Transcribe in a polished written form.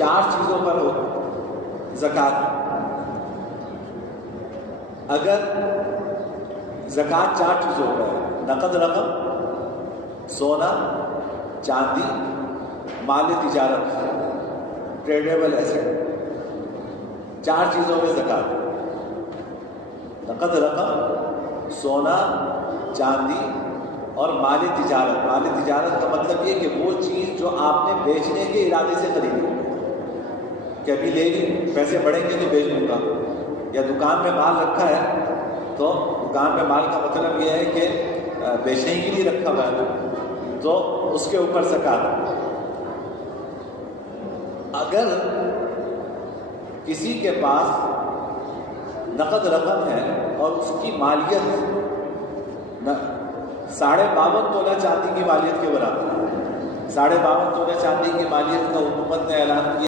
4 چیزوں پر ہو زکوٰۃ. اگر زکوٰۃ 4 چیزوں پر ہے، نقد رقم، سونا، چاندی، مال تجارت، ٹریڈیبل ایسٹ، 4 چیزوں میں زکوٰۃ. نقد رقم، سونا، چاندی اور مال تجارت. مال تجارت کا مطلب یہ کہ وہ چیز جو آپ نے بیچنے کے ارادے سے خریدی، کہ ابھی لے لی، پیسے بڑھیں گے تو بیچ لوں گا، یا دکان میں مال رکھا ہے تو دکان میں مال کا مطلب یہ ہے کہ بیچنے کے لیے رکھا ہوا ہے تو اس کے اوپر زکوٰۃ. اگر کسی کے پاس نقد رقم ہے اور اس کی مالیت 52.5 تولہ چاندی کی مالیت کے برابر، 52.5 تولہ چاندی کی مالیت کا حکومت نے اعلان کیا.